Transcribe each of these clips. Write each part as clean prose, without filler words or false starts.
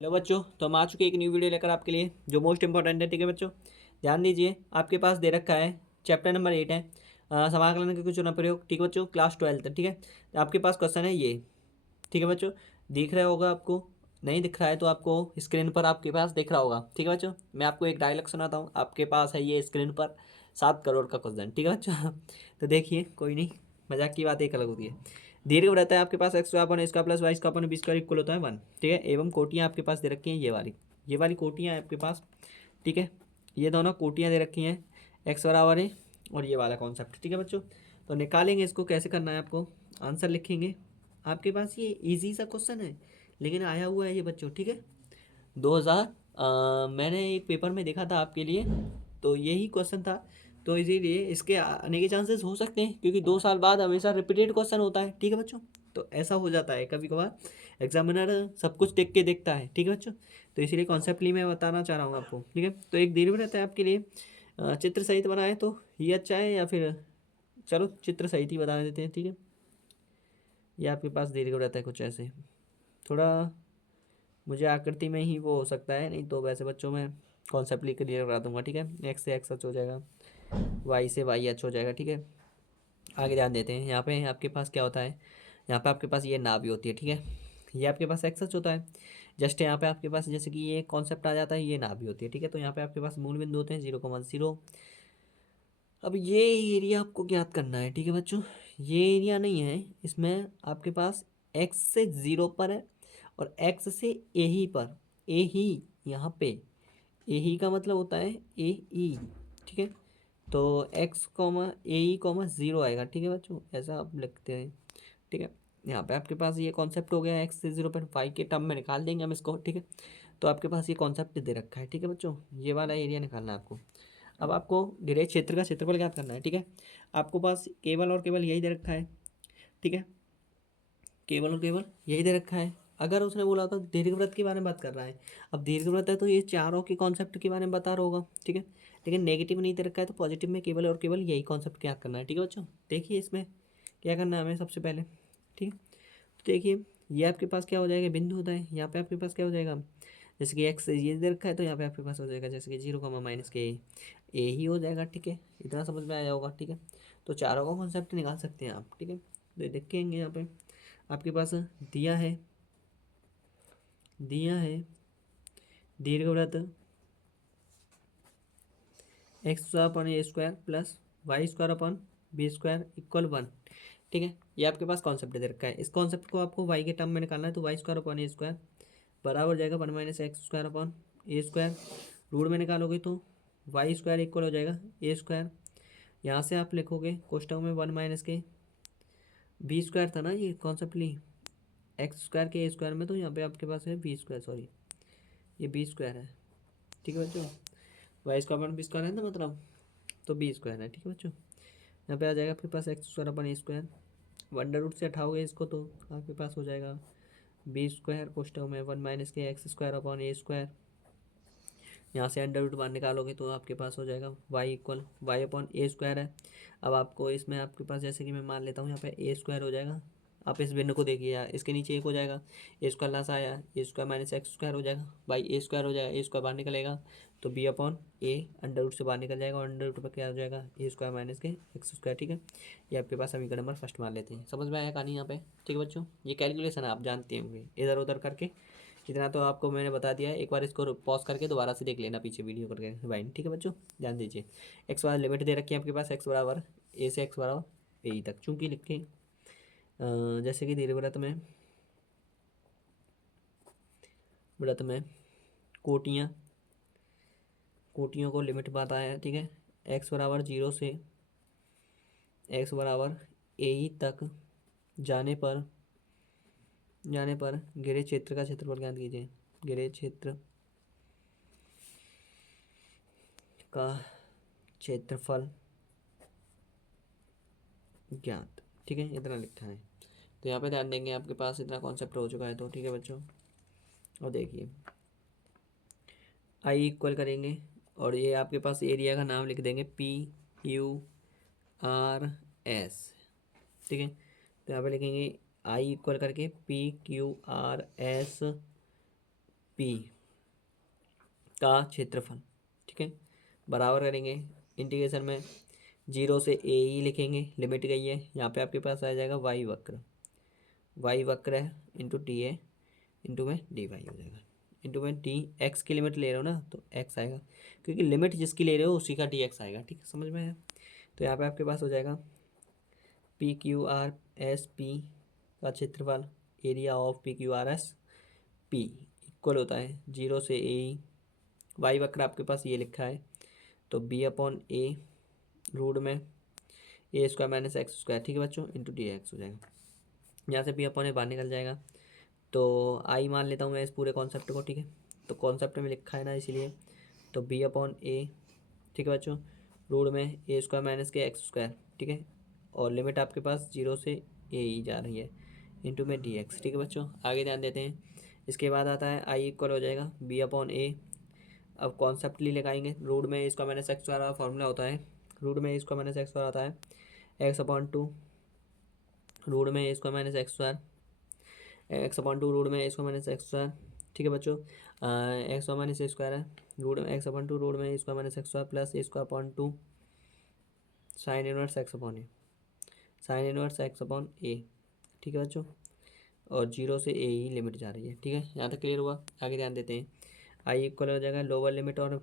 Hello बच्चों, तो हम आ चुके हैं एक न्यू वीडियो लेकर आपके लिए जो मोस्ट इंपॉर्टेंट है। ठीक है बच्चों, ध्यान दीजिए। आपके पास दे रखा है चैप्टर नंबर 8 है समाकलन के कुछ चुना प्रयोग। ठीक है बच्चों, क्लास 12 ठीक है। तो आपके पास क्वेश्चन है ये। ठीक है बच्चों, दिख रहा होगा आपको। नहीं दिख रहा है तो आपको स्क्रीन पर आपके पास दिख रहा होगा। ठीक है बच्चों, मैं आपको एक डायलॉग सुनाता हूँ। आपके पास है ये स्क्रीन पर 7 करोड़ का क्वेश्चन। ठीक है बच्चों तो देखिए, कोई नहीं, मजाक की बात एक अलग होती है। दीर्घ रहता है आपके पास एक्स स्क्वायर अपन इसका प्लस वाई इसका अपन बी स्क्वायर इक्वल होता है 1। ठीक है, एवं कोटियाँ आपके पास दे रखी हैं ये वाली कोटियाँ हैं आपके पास। ठीक है, ये दोनों कोटियाँ दे रखी हैं, एक्स बराबर है और ये वाला कॉन्सेप्ट। ठीक है बच्चों, तो निकालेंगे इसको। कैसे करना है आपको, आंसर लिखेंगे। आपके पास ये इजी सा क्वेश्चन है लेकिन आया हुआ है ये बच्चों। ठीक है, 2000 मैंने एक पेपर में देखा था आपके लिए, तो यही क्वेश्चन था। तो इसीलिए इसके आने के चांसेस हो सकते हैं क्योंकि 2 साल बाद हमेशा रिपीटेड क्वेश्चन होता है। ठीक है बच्चों, तो ऐसा हो जाता है कभी कभार। एग्जामिनर सब कुछ देख के देखता है। ठीक है बच्चों, तो इसीलिए कॉन्सेप्टली मैं बताना चाह रहा हूँ आपको। ठीक है, तो एक दीर्घ रहता है आपके लिए चित्र सहित बनाए तो ये अच्छा है, या फिर चलो चित्र सहित ही बता देते हैं। ठीक है, ये आपके पास दीर्घ रहता है कुछ ऐसे, थोड़ा मुझे आकृति में ही वो हो सकता है, नहीं तो वैसे बच्चों में कॉन्सेप्टली क्लियर करा दूंगा। ठीक है, एक्स से एक्स एच हो जाएगा, वाई से वाई एच हो जाएगा। ठीक है, आगे ध्यान देते हैं। यहाँ पे आपके पास क्या होता है, यहाँ पे आपके पास ये ना भी होती है। ठीक है, ये आपके पास एक्स एच होता है। जस्ट यहाँ पे आपके पास जैसे कि ये कॉन्सेप्ट आ जाता है, ये ना भी होती है। ठीक है, तो यहाँ पे आपके पास मूल बिंदु होते हैं 0,0। अब ये एरिया आपको ज्ञात करना है। ठीक है बच्चों, ये एरिया नहीं है, इसमें आपके पास एक्स से 0 पर है और एक्स से ए ही पर। ए ही यहाँ पे, ए ही का मतलब होता है ए ई। ठीक है, तो एक्स कॉमा ए ई कॉमा 0 आएगा। ठीक है बच्चों, ऐसा आप लिखते हैं। ठीक है, यहाँ पे आपके पास ये कॉन्सेप्ट हो गया एक्स से 0.5 के टर्म में निकाल देंगे हम इसको। ठीक है, तो आपके पास ये कॉन्सेप्ट दे रखा है। ठीक है बच्चों, ये वाला एरिया निकालना है आपको। अब आपको गृह क्षेत्र का क्षेत्रफल ज्ञात करना है। ठीक है, आपको पास केवल और केवल यही दे रखा है। ठीक है, केवल और केवल यही दे रखा है। अगर उसने बोला होता दीर्घवृत्त के बारे में बात कर रहा है, अब दीर्घवृत्त है तो ये चारों के कॉन्सेप्ट के बारे में बता रहा होगा। ठीक है, लेकिन नेगेटिव नहीं दे रखा है तो पॉजिटिव में केवल और केवल यही कॉन्सेप्ट क्या करना है। ठीक है बच्चों, देखिए इसमें क्या करना है हमें सबसे पहले। ठीक है, तो देखिए ये आपके पास क्या हो जाएगा, बिंदु होता है। यहाँ पे आपके पास क्या हो जाएगा, जैसे कि एक्स ये दे रखा है तो यहाँ पे आपके पास हो जाएगा जैसे कि 0, -के ए ही हो जाएगा। ठीक है, इतना समझ में आया होगा। ठीक है, तो चारों का कॉन्सेप्ट निकाल सकते हैं आप। ठीक है, तो देखेंगे यहाँ पे आपके पास दिया है दीर्घवृत्त X upon A square plus Y square upon B square equal 1। ठीक है, ये आपके पास कॉन्सेप्ट दे रखा है। इस कॉन्सेप्ट को आपको वाई के टर्म में निकालना है, तो Y square upon A square बराबर हो जाएगा 1 - x square upon A square. Root में निकालोगे तो वाई स्क्वायर इक्वल हो जाएगा ए स्क्वायर। यहाँ से आप लिखोगे कोष्टक में 1 - के बी स्क्वायर था ना ये कॉन्सेप्ट ली, एक्स स्क्वायर के ए स्क्वायर में, तो यहाँ पे आपके पास है बी स्क्वायर, सॉरी ये बी स्क्वायर है। ठीक है बच्चों, वाई स्क्वायर अपन बी स्क्वायर है ना, मतलब तो बी स्क्वायर है। ठीक है बच्चों, यहाँ पे आ जाएगा आपके पास x square upon A square, under root से हटाओगे इसको तो आपके पास हो जाएगा बी स्क्वायर कोष्टक में 1 - के x square upon A square. यहाँ से अंडर रूट बाहर निकालोगे तो आपके पास हो जाएगा वाई इक्वल वाई अपॉन ए स्क्वायर है। अब आपको इसमें आपके पास जैसे कि मैं मान लेता हूँ यहाँ पे ए स्क्वायर हो जाएगा। आप इस बिंदु को देखिए यार, इसके नीचे एक हो जाएगा, ए स्क्वायर लासा आया, ए स्क्वायर -एक्स स्क्वायर हो जाएगा, बाई ए स्क्वायर हो जाएगा, ए स्क्वायर बाहर निकलेगा तो B upon A under root से बाहर निकल जाएगा और अंडर रूट पर क्या हो जाएगा ए स्क्वायर -के एक्स स्क्वायर। ठीक है, ये आपके पास समीकरण नंबर फर्स्ट मान लेते हैं। समझ में आया कहानी यहाँ पे। ठीक है बच्चों, ये कैलकुलेशन आप जानते होंगे इधर उधर करके, इतना तो आपको मैंने बता दिया है। एक बार इसको पॉज करके दोबारा से देख लेना पीछे वीडियो करके रिवाइंड। ठीक है बच्चों, ध्यान दीजिए। एक्स वाला लिमिट दे रखी है आपके पास, एक्स बराबर ए से एक्स बराबर ए तक। चूंकि लिखे जैसे कि व्रत में कोटियाँ कोटियों को लिमिट बताया है। ठीक है, एक्स बराबर 0 से एक्स बराबर ए तक जाने पर गृह क्षेत्र का क्षेत्रफल ज्ञात कीजिए। गृह क्षेत्र का क्षेत्रफल ज्ञात। ठीक है, इतना लिखा है, तो यहाँ पे ध्यान देंगे। आपके पास इतना कॉन्सेप्ट हो चुका है तो ठीक है बच्चों। और देखिए आई इक्वल करेंगे और ये आपके पास एरिया का नाम लिख देंगे PQRS। ठीक है, तो यहाँ पे लिखेंगे आई इक्वल करके PQRS पी का क्षेत्रफल, ठीक है, बराबर करेंगे इंटीग्रेशन में 0 से ए ही लिखेंगे, लिमिट गई है, यहाँ पे आपके पास आ जाएगा वाई वक्र, वाई वक्र है इंटू टी है इंटू में डी वाई हो जाएगा, इंटू में डी एक्स की लिमिट ले रहे हो ना तो एक्स आएगा, क्योंकि लिमिट जिसकी ले रहे हो उसी का डी एक्स आएगा, ठीक है, समझ में आया। तो यहाँ पे आपके पास हो जाएगा P Q R S P का क्षेत्रफल, area of P Q R S P equal होता है 0 से ए, वाई वक्र आपके पास ये लिखा है, तो बी अपॉन ए रूट में A square minus X square, ठीक है बच्चों, इंटू डी एक्स हो जाएगा। यहाँ से बी अपॉन ए बाहर निकल जाएगा, तो आई मान लेता हूँ मैं इस पूरे कॉन्सेप्ट को, ठीक है, तो कॉन्सेप्ट में लिखा है ना इसीलिए, तो बी अपॉन ए, ठीक है बच्चों, रूट में ए स्क्वायर माइनस के एक्स स्क्वायर, ठीक है, और लिमिट आपके पास 0 से ए ही जा रही है, इंटू में डी एक्स, ठीक है बच्चों, आगे ध्यान देते हैं। इसके बाद आता है आई इक्वल हो जाएगा बी अपॉन ए, अब कॉन्सेप्टली लगाएंगे, रूट में A square minus X square का फॉर्मूला होता है, रूट में A square minus X square आता है एक्स अपॉन टू रूट में A square minus X square, X upon two root में A square minus X square, ठीक है बच्चों, एक्स माइनस ए स्क्वायर है, रूट में एक्स अपॉन टू रूट में A square minus X square plus A square upon two sine inverse x upon A, sign inverse x upon ए, ठीक है बच्चों, और 0 से ए ही लिमिट जा रही है, ठीक है, यहाँ तक क्लियर हुआ। आगे ध्यान देते हैं, आई इक्वल हो जाएगा लोअर लिमिट और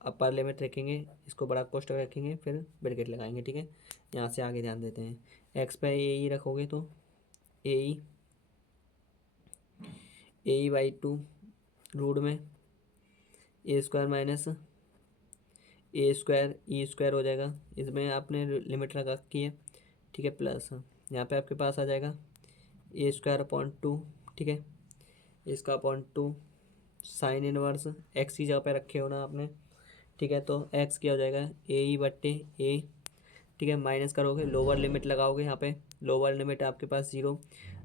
अपर लिमिट रखेंगे, इसको बड़ा कोष्ठक रखेंगे, फिर ब्रैकेट लगाएंगे, ठीक है, यहाँ से आगे ध्यान देते हैं, एक्स पे ए ही रखोगे तो ए ई बाई टू रूट में A square minus A square E square हो जाएगा, इसमें आपने लिमिट लगा रखी है, ठीक है, प्लस यहाँ पे आपके पास आ जाएगा ए स्क्वायर अपॉन टू, ठीक है, इसका upon two sine inverse x की जगह पे रखे हो ना आपने, ठीक है, तो एक्स क्या हो जाएगा ए ई बट्टे ए, ठीक है, माइनस करोगे लोअर लिमिट लगाओगे, यहाँ पे लोअर लिमिट आपके पास 0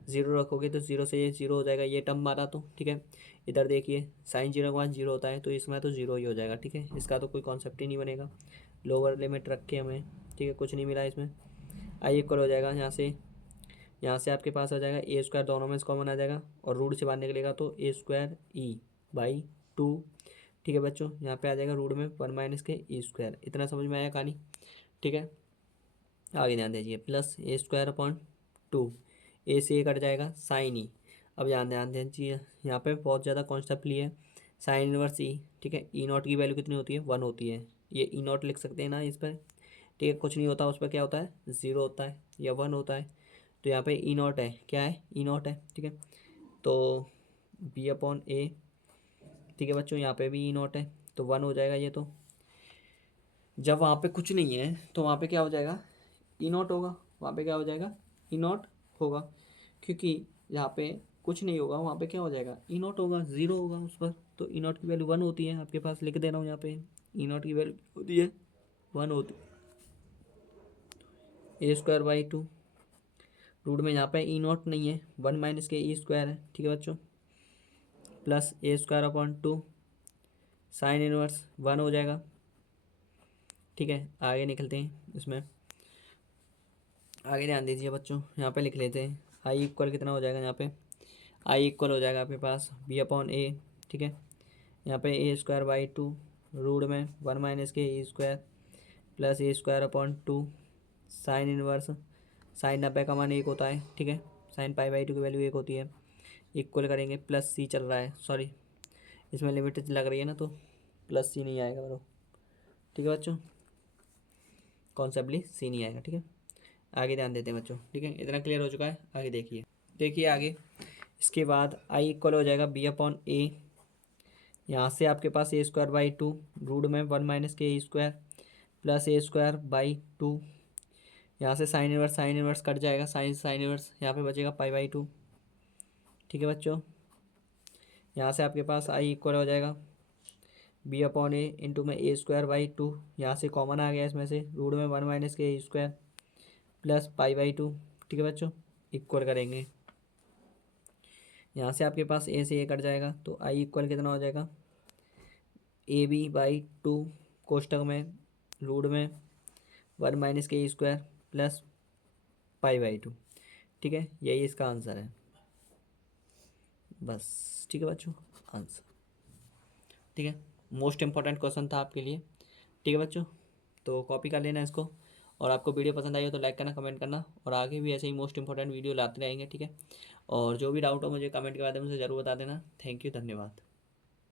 0 रखोगे तो 0 से ये 0 हो जाएगा, ये टर्म मारा तो, ठीक है, इधर देखिए साइन 0 के बाद 0 होता है, तो इसमें तो 0 ही हो जाएगा, ठीक है, इसका तो कोई कॉन्सेप्ट ही नहीं बनेगा, लोअर लिमिट रख के हमें, ठीक है, कुछ नहीं मिला इसमें, आई इक्वल हो जाएगा यहाँ से आपके पास आ जाएगा ए स्क्वायर, दोनों में से कॉमन आ जाएगा और रूट से बाहर निकलेगा तो ए स्क्वायर ई बाई टू, ठीक है बच्चों, यहाँ पे आ जाएगा रूट में 1 माइनस के ई स्क्वायर, इतना समझ में आया कहानी, ठीक है, आगे ध्यान दीजिए, plus A square upon to, ए से ए कट जाएगा साइन ई, अब ध्यान दीजिए यहाँ पे बहुत ज़्यादा कॉन्सेप्ट लिए, साइन इनवर्स ई, ठीक है, ई नॉट की वैल्यू कितनी होती है 1 होती है, ये ई नॉट लिख सकते हैं ना इस पर, ठीक है, कुछ नहीं होता उस पर, क्या होता है 0 होता है या 1 होता है, तो यहाँ पे ई नॉट है, क्या है ई नॉट है, ठीक है, तो बी अपॉन ए, ठीक है बच्चों, यहाँ पे भी ई नॉट है तो 1 हो जाएगा ये, तो जब वहाँ पे कुछ नहीं है तो वहाँ पे क्या हो जाएगा ई नॉट होगा, वहाँ पे क्या हो जाएगा ई नॉट होगा, क्योंकि यहाँ पे कुछ नहीं होगा वहाँ पे क्या हो जाएगा ई नॉट होगा, 0 होगा उस पर, तो ई नॉट की वैल्यू 1 होती है, आपके पास लिख दे रहा हूँ यहाँ पे, ई नॉट की वैल्यू होती है 1 होती ए स्क्वायर बाई टू, रूट में यहाँ पे ई नॉट नहीं है, 1 माइनस के ई स्क्वायर है, ठीक है बच्चों, plus A square upon two sine inverse 1 हो जाएगा, ठीक है, आगे निकलते हैं इसमें, आगे ध्यान दीजिए बच्चों, यहाँ पे लिख लेते हैं आई इक्वल कितना हो जाएगा, यहाँ पे आई इक्वल हो जाएगा आपके पास बी अपॉन ए, ठीक है, यहाँ पे A square by two root में 1 माइनस के A square plus A square upon two sine inverse, sine 90 का मान 1 होता है, ठीक है, साइन पाई बाई टू की वैल्यू 1 होती है, इक्वल करेंगे, प्लस सी चल रहा है, सॉरी इसमें लिमिट लग रही है ना तो प्लस सी नहीं आएगा बरो, ठीक है बच्चों, कॉन्सेप्टली सी नहीं आएगा, ठीक है, आगे ध्यान देते हैं बच्चों, ठीक है, इतना क्लियर हो चुका है, आगे देखिए आगे, इसके बाद आई इक्वल हो जाएगा बी अपॉन ए, यहाँ से आपके पास A square by two root में 1 माइनस के A square plus A square by two, यहाँ से साइन इनवर्स कट जाएगा, साइन इनवर्स यहाँ पे बचेगा पाई बाई टू, ठीक है बच्चों, यहाँ से आपके पास आई इक्वल हो जाएगा बी अपॉन ए इंटू में ए स्क्वायर बाई टू, यहाँ से कॉमन आ गया इसमें से, रूट में 1 माइनस के A square plus pi by two, ठीक है बच्चों, इक्वल करेंगे, यहाँ से आपके पास ए से ए कट जाएगा तो आई इक्वल कितना हो जाएगा ए बी बाई टू कोष्टक में रूट में 1 माइनस के square plus pi by two, ठीक है, यही इसका आंसर है, बस ठीक है बच्चों, आंसर। ठीक है, मोस्ट इंपॉर्टेंट क्वेश्चन था आपके लिए। ठीक है बच्चों, तो कॉपी कर लेना इसको। और आपको वीडियो पसंद आई हो तो लाइक करना, कमेंट करना, और आगे भी ऐसे ही मोस्ट इंपॉर्टेंट वीडियो लाते रहेंगे। ठीक है, और जो भी डाउट हो मुझे कमेंट के माध्यम से ज़रूर बता देना। थैंक यू, धन्यवाद।